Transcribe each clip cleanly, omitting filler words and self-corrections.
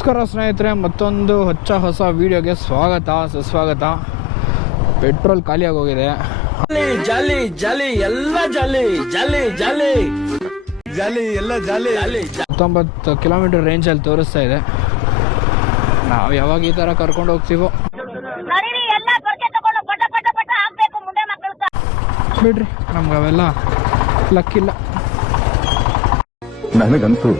ನಮಸ್ಕಾರ ಸ್ನೇಹಿತರೆ, ಮತ್ತೊಂದು ಹೊಸ ವಿಡಿಯೋಗೆ ಸುಸ್ವಾಗತ. ಪೆಟ್ರೋಲ್ ಖಾಲಿ ಆಗೋಗಿದೆ. ಜಾಲಿ ಜಾಲಿ ಎಲ್ಲ ಜಾಲಿ ಜಾಲಿ ಜಾಲಿ ಜಾಲಿ ಎಲ್ಲ ಜಾಲಿ 19 ಕಿಲೋಮೀಟರ್ ರೇಂಜಲ್ಲಿ ತೋರಿಸ್ತಾ ಇದೆ. ನಾವು ಯಾವಾಗ ಈ ಥರ ಕರ್ಕೊಂಡು ಹೋಗ್ತೀವೋ ಬಿಡ್ರಿ, ನಮ್ಗೆ ಅವೆಲ್ಲ ಲಕ್ಕಿಲ್ಲ. ನನಗಂತೂ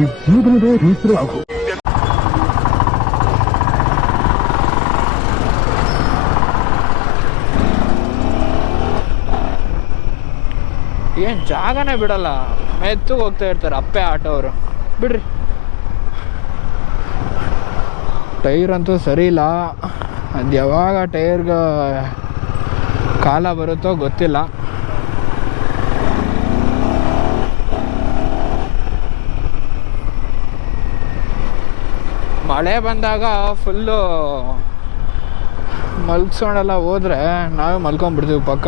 ಈ ಜೀವನವೇ ಹೆಸರು ಆಗು. ಏನು ಜಾಗನೇ ಬಿಡಲ್ಲ, ಮೆತ್ತಗೆ ಹೋಗ್ತಾ ಇರ್ತಾರೆ ಅಪ್ಪೆ ಆಟೋ ಅವರು. ಬಿಡ್ರಿ, ಟೈರ್ ಅಂತೂ ಸರಿ ಇಲ್ಲ. ಅದು ಯಾವಾಗ ಟೈರ್ಗೆ ಕಾಲ ಬರುತ್ತೋ ಗೊತ್ತಿಲ್ಲ. ಮಳೆ ಬಂದಾಗ ಫುಲ್ಲು ಮಲ್ಸ್ಕೊಂಡೆಲ್ಲ ಹೋದ್ರೆ ನಾವೇ ಮಲ್ಕೊಂಡ್ಬಿಡ್ತೀವಿ ಪಕ್ಕ.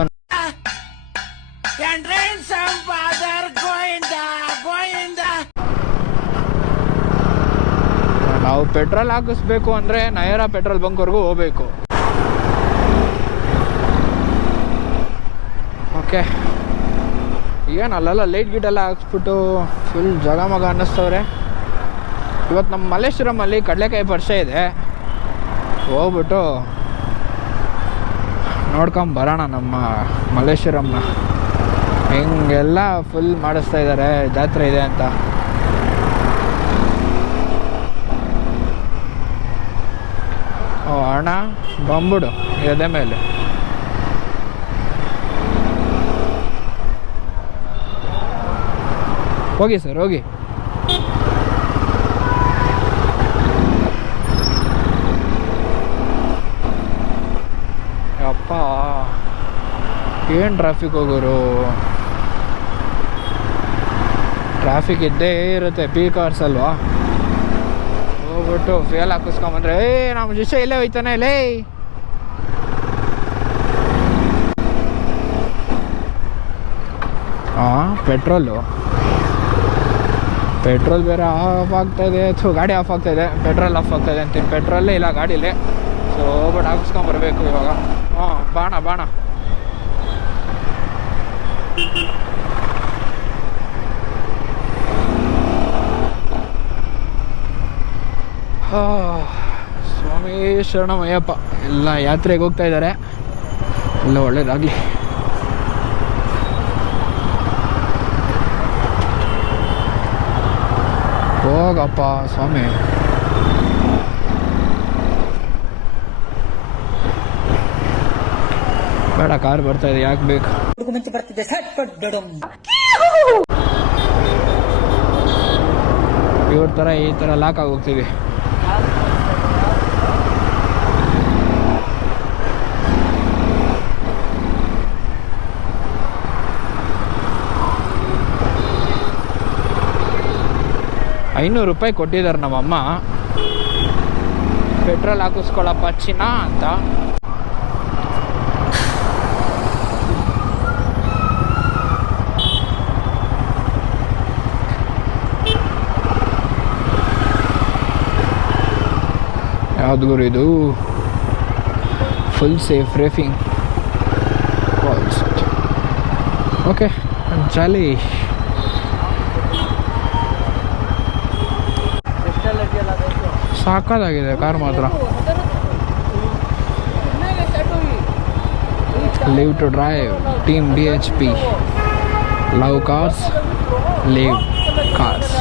ನಾವು ಪೆಟ್ರೋಲ್ ಹಾಕಿಸ್ಬೇಕು ಅಂದರೆ ನಯರ ಪೆಟ್ರೋಲ್ ಬಂಕ್ವರೆಗೂ ಹೋಗ್ಬೇಕು. ಓಕೆ, ಏನು ಅಲ್ಲೆಲ್ಲ ಲೈಟ್ ಗಿಟೆಲ್ಲ ಹಾಕ್ಸ್ಬಿಟ್ಟು ಫುಲ್ ಜಗಮಗ ಅನ್ನಿಸ್ತವ್ರೆ. ಇವತ್ತು ನಮ್ಮ ಮಲ್ಲೇಶ್ವರಮಲ್ಲಿ ಕಡಲೆಕಾಯಿ ಪರಿಷೆ ಇದೆ, ಹೋಗ್ಬಿಟ್ಟು ನೋಡ್ಕೊಂಬರೋಣ ನಮ್ಮ ಮಲ್ಲೇಶ್ವರಮ್ನ. ಹಿಂಗೆಲ್ಲ ಫುಲ್ ಮಾಡಿಸ್ತಾ ಇದ್ದಾರೆ, ಜಾತ್ರೆ ಇದೆ ಅಂತ. ಓ ಅಣ್ಣ ಬಂಬಿಡು ಎದೆ ಮೇಲೆ. ಹೋಗಿ ಸರ್, ಹೋಗಿ. ಅಪ್ಪ, ಏನು ಟ್ರಾಫಿಕ್ ಹೋಗೋರು. ಟ್ರಾಫಿಕ್ ಇದ್ದೇ ಇರುತ್ತೆ, ಪೀಕ್ ಅವರ್ಸ್ ಅಲ್ವಾ. ಹೋಗ್ಬಿಟ್ಟು ಫೇಲ್ ಹಾಕಿಸ್ಕೊಂಬಂದ್ರೆ ನಮ್ಮ ಶಿಷ್ಯ ಇಲ್ಲೇ ಹೋಯ್ತಾನೆ ಇಲ್ಲೇ. ಪೆಟ್ರೋಲ್ ಬೇರೆ ಆಫ್ ಆಗ್ತಾಯಿದೆ. ಗಾಡಿ ಆಫ್ ಆಗ್ತಾಯಿದೆ, ಪೆಟ್ರೋಲ್ ಆಫ್ ಆಗ್ತಾಯಿದೆ ಅಂತೀನಿ. ಪೆಟ್ರೋಲ್ಲೇ ಇಲ್ಲ ಗಾಡೀಲಿ. ಸೊ ಹೋಗ್ಬಿಟ್ಟು ಹಾಕಿಸ್ಕೊಂಬರ್ಬೇಕು ಇವಾಗ. ಬಾಣ ಸ್ವಾಮಿ ಶರಣಮಯ್ಯಪ್ಪ. ಎಲ್ಲ ಯಾತ್ರೆಗೆ ಹೋಗ್ತಾ ಇದ್ದಾರೆ, ಎಲ್ಲ ಒಳ್ಳೇದಾಗಲಿ. ಹೋಗಪ್ಪ ಸ್ವಾಮಿ. ಬೇಡ, ಕಾರ್ ಬರ್ತಾ ಇದೆ, ಯಾಕೆ ಬೇಕು. ಇವ್ರ ಥರ ಈ ಥರ ಲಾಕ್ ಆಗಿ ಹೋಗ್ತೀವಿ. ₹500 ಕೊಟ್ಟಿದ್ದಾರೆ ನಮ್ಮಮ್ಮ, ಪೆಟ್ರೋಲ್ ಹಾಕಿಸ್ಕೊಳ್ಳಪ್ಪ ಚಿನ್ನ ಅಂತ. ಯಾವ್ದು ಗುರು ಇದು? ಫುಲ್ ಸೇಫ್ ರೇಫಿಂಗ್. Okay, jolly. ಸಾಕಾಗಿದೆ ಕಾರ್ ಮಾತ್ರ. Live to drive, team DHP. Love cars, live cars.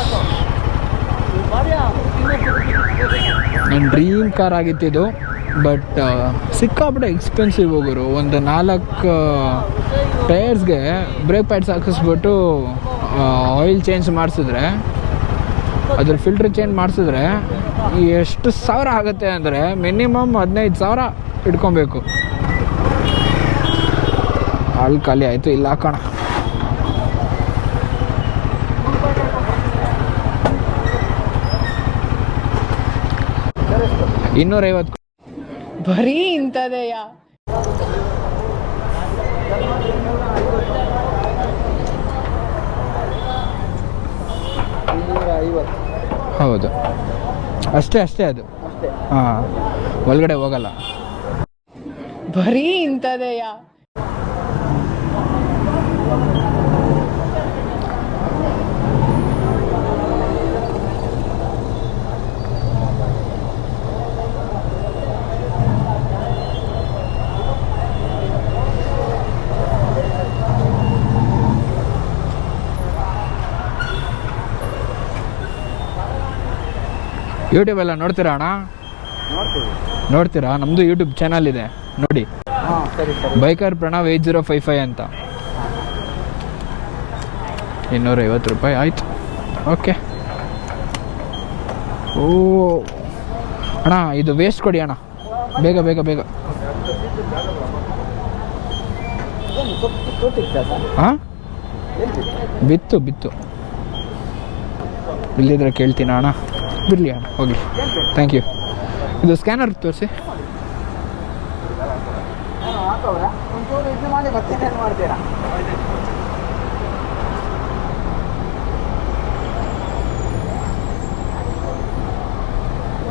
ನನ್ನ ಡ್ರೀಮ್ ಕಾರ್ ಆಗಿತ್ತಿದು, ಬಟ್ ಸಿಕ್ಕಾಪಟ್ಟೆ ಎಕ್ಸ್ಪೆನ್ಸಿವ್ ಹೋಗೋರು. ಒಂದು 4 ಟೈರ್ಸ್ಗೆ ಬ್ರೇಕ್ ಪ್ಯಾಡ್ಸ್ ಹಾಕಿಸ್ಬಿಟ್ಟು ಆಯಿಲ್ ಚೇಂಜ್ ಮಾಡಿಸಿದ್ರೆ, ಅದ್ರ ಫಿಲ್ಟ್ರ್ ಚೇಂಜ್ ಮಾಡಿಸಿದ್ರೆ ಎಷ್ಟು ಸಾವಿರ ಆಗುತ್ತೆ ಅಂದರೆ ಮಿನಿಮಮ್ 15,000 ಇಟ್ಕೊಬೇಕು. ಅಲ್ಲಿ ಖಾಲಿ ಆಯಿತು, ಇಲ್ಲ ಹಾಕೋಣ. $250 ಬರೀ ಇಂಥದೆಯಾ? $250 ಹೌದು, ಅಷ್ಟೇ ಅಷ್ಟೇ ಅದು. ಅಷ್ಟೇ. ಹಾಂ, ಒಳಗಡೆ ಹೋಗಲ್ಲ. ಬರೀ ಇಂಥದೆಯಾ? ಯೂಟ್ಯೂಬ್ ಎಲ್ಲ ನೋಡ್ತೀರಾ ಅಣ್ಣ? ನೋಡ್ತೀವಿ. ನೋಡ್ತೀರಾ? ನಮ್ಮದು ಯೂಟ್ಯೂಬ್ ಚಾನಲ್ ಇದೆ ನೋಡಿ, ಹಾಂ ಸರಿ ಸರಿ. ಬೈಕರ್ ಪ್ರಣವ್ 8055 ಅಂತ. 250 ರೂಪಾಯಿ ಆಯಿತು. ಓಕೆ. ಓ ಅಣ್ಣ, ಇದು ವೇಸ್ಟ್ ಕೊಡಿ ಅಣ್ಣ, ಬೇಗ ಬೇಗ ಬೇಗ. ಏನು ತೋಟಿದ್ದ ಸರ್? ಹಾಂ, ಎಲ್ಲಿ? ಬಿತ್ತು ಬಿತ್ತು. ಇಲ್ಲಿದ್ರೆ ಕೇಳ್ತೀನ ಅಣ್ಣ, ಬಿರಲಿ ಅಣ್ಣ, ಹೋಗಿ. Thank you. ಇದು ಸ್ಕ್ಯಾನರ್ ತೋರಿಸಿ. ನಾನು ಹಾಕವ್ರಾ? ಒಂಚೂರು ಇದು ಮಾಡಿ ಮತ್ತೇನೇನು ಮಾಡ್ತೀರಾ?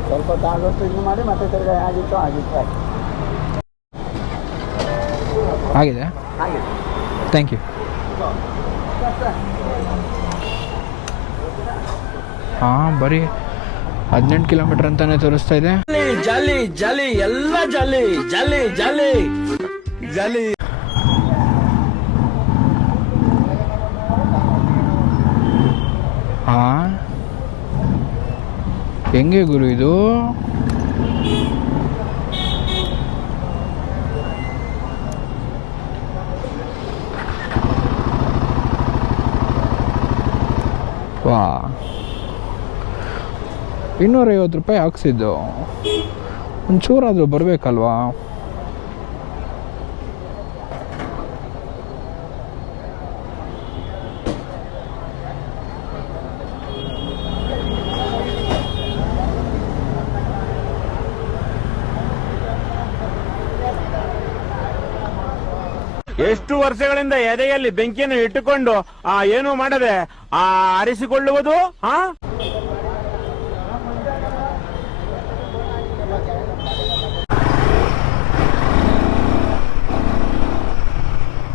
ಸ್ವಲ್ಪ ಆಗೋಷ್ಟು ಇದು ಮಾಡಿ ಮತ್ತೆ ತಿರ್ಗಿ ಆಗಿತ್ತು ಆಗಿತ್ತು ಆಗಿದೆ. ಆಗಿದೆ. Thank you. ಹಾಂ, ಬರೀ 18 ಕಿಲೋಮೀಟರ್ ಅಂತಾನೆ ತೋರಿಸ್ತಾ ಇದೆ. ಜಾಲಿ ಜಾಲಿ ಎಲ್ಲ ಜಾಲಿ ಜಾಲಿ ಜಾಲಿ ಜಾಲಿ. ಹಾಂ, ಹೆಂಗೆ ಗುರು ಇದು? ವಾ, 250 ರೂಪಾಯಿ ಹಾಕ್ಸಿದ್ದು, ಒಂಚೂರಾದರೂ ಬರಬೇಕಲ್ವಾ? ಎಷ್ಟು ವರ್ಷಗಳಿಂದ ಎದೆಯಲ್ಲಿ ಬೆಂಕಿಯನ್ನು ಇಟ್ಟುಕೊಂಡು ಏನು ಮಾಡದೆ ಆರಿಸಿಕೊಳ್ಳುವುದು?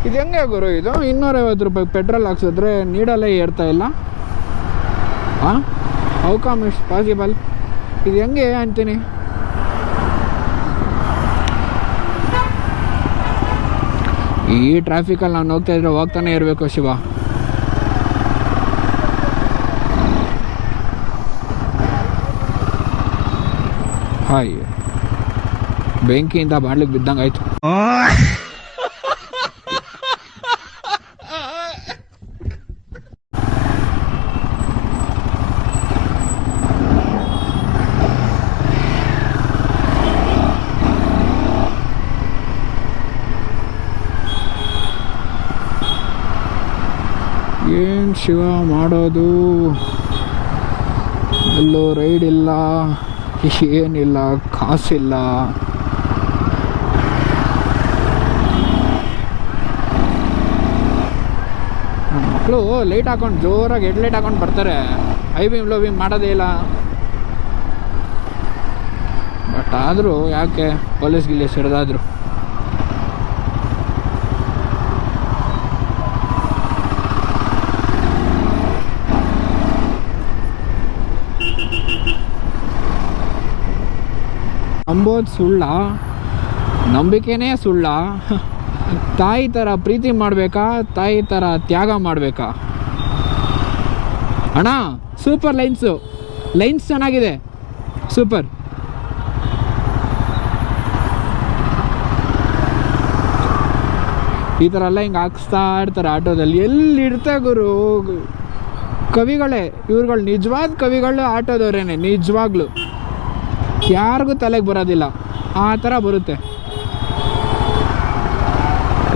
ಇದು ಹೆಂಗೆ ಗುರು ಇದು? 250 ರೂಪಾಯಿ ಪೆಟ್ರೋಲ್ ಹಾಕ್ಸಿದ್ರೆ ನೀಡಲ್ಲೇ ಏರ್ತಾ ಇಲ್ಲ. ಹಾಂ, ಹೌ ಕಮ್ ಇಟ್ಸ್ ಪಾಸಿಬಲ್? ಇದು ಹೆಂಗೆ ಅಂತೀನಿ. ಈ ಟ್ರಾಫಿಕಲ್ಲಿ ನಾವು ಹೋಗ್ತಾ ಇದ್ರೆ ಹೋಗ್ತಾನೆ ಇರಬೇಕು ಶಿವ. ಹಾಯ್, ಬೆಂಕಿಯಿಂದ ಬಾಡ್ಲಿಕ್ಕೆ ಬಿದ್ದಂಗೆ ಆಯ್ತು. ಏನು ಶಿವ ಮಾಡೋದು? ಎಲ್ಲೋ ರೈಡ್ ಇಲ್ಲ, ಏನಿಲ್ಲ, ಕಾಸಿಲ್ಲ. ನನ್ನ ಮಕ್ಕಳು ಲೈಟ್ ಹಾಕೊಂಡು ಜೋರಾಗಿ ಹೆಡ್ಲೈಟ್ ಹಾಕೊಂಡು ಬರ್ತಾರೆ, ಐ ಬೀಮ್ ಲೋ ಬೀಮ್ ಮಾಡೋದೇ ಇಲ್ಲ. ಬಟ್ ಆದರೂ ಯಾಕೆ ಪೊಲೀಸ್ ಗಿಲೀಸ್ ಹಿಡ್ದಾದ್ರು. ನಂಬೋದು ಸುಳ್ಳ, ನಂಬಿಕೆನೇ ಸುಳ್ಳ. ತಾಯಿ ಥರ ಪ್ರೀತಿ ಮಾಡಬೇಕಾ, ತಾಯಿ ಥರ ತ್ಯಾಗ ಮಾಡಬೇಕಾ? ಅಣ್ಣ ಸೂಪರ್ ಲೈನ್ಸ್ ಚೆನ್ನಾಗಿದೆ, ಸೂಪರ್. ಈ ಥರ ಎಲ್ಲ ಹಿಂಗೆ ಹಾಕ್ಸ್ತಾ ಇರ್ತಾರೆ ಆಟೋದಲ್ಲಿ. ಎಲ್ಲಿ ಇಡ್ತಾ ಗುರು ಕವಿಗಳೇ ಇವ್ರುಗಳು, ನಿಜವಾದ ಕವಿಗಳು ಆಟೋದವ್ರೇನೆ, ನಿಜವಾಗ್ಲು ಯಾರಿಗೂ ತಲೆಗೆ ಬರೋದಿಲ್ಲ, ಆ ಥರ ಬರುತ್ತೆ.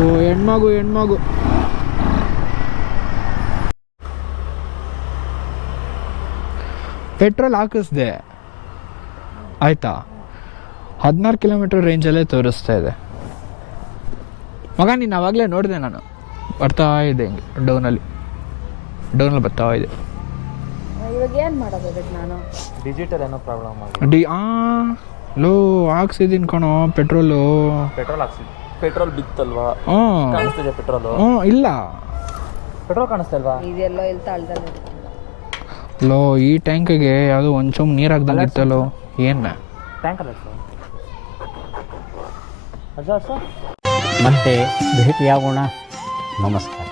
ಓ ಹೆಣ್ಮಗು ಪೆಟ್ರೋಲ್ ಹಾಕಿಸ್ದೆ ಆಯಿತಾ, 16 ಕಿಲೋಮೀಟರ್ ರೇಂಜಲ್ಲೇ ತೋರಿಸ್ತಾ ಇದೆ. ಮಗ ನೀನು ಆವಾಗಲೇ ನೋಡಿದೆ, ನಾನು ಬರ್ತಾ ಇದ್ದೆ ಹಿಂಗೆ ಡೌನಲ್ಲಿ ಬರ್ತಾ ಇದೆ. ಇವಾಗ ಏನು ಮಾಡೋದು ಅದಕ್ಕೆ ನಾನು? ಡಿಜಿಟಲ್ ಏನೋ ಪ್ರಾಬ್ಲಮ್ ಆಗಿದೆ. ಲೋ ಹಾಕ್ಸಿದೀನಿ ಕಣೋ ಪೆಟ್ರೋಲು. ಪೆಟ್ರೋಲ್ ಹಾಕ್ಸಿದ್ದು. ಪೆಟ್ರೋಲ್ ಬಿತ್ತಲ್ವಾ? ಹ್ಞೂ ಕಾಣಿಸ್ತಿದೆ ಪೆಟ್ರೋಲು? ಇಲ್ಲ ಪೆಟ್ರೋಲ್ ಕಾಣಿಸ್ತಾ ಇಲ್ವಾ? ಇದೆಲ್ಲೋ ಇಲ್ಲಿ ತಾಳ್ದಲ್ಲಿ ಲೋ ಈ ಟ್ಯಾಂಕಿಗೆ ಯಾವುದೋ ಒಂಚೂರು ನೀರು ಹಾಕ್ದಂಗಿತ್ತಲ್ಲೋ. ಏನು ಟ್ಯಾಂಕಲ್ಲ ಸರ್? ಮತ್ತೆ ಭೇಟಿಯಾಗೋಣ. ನಮಸ್ಕಾರ.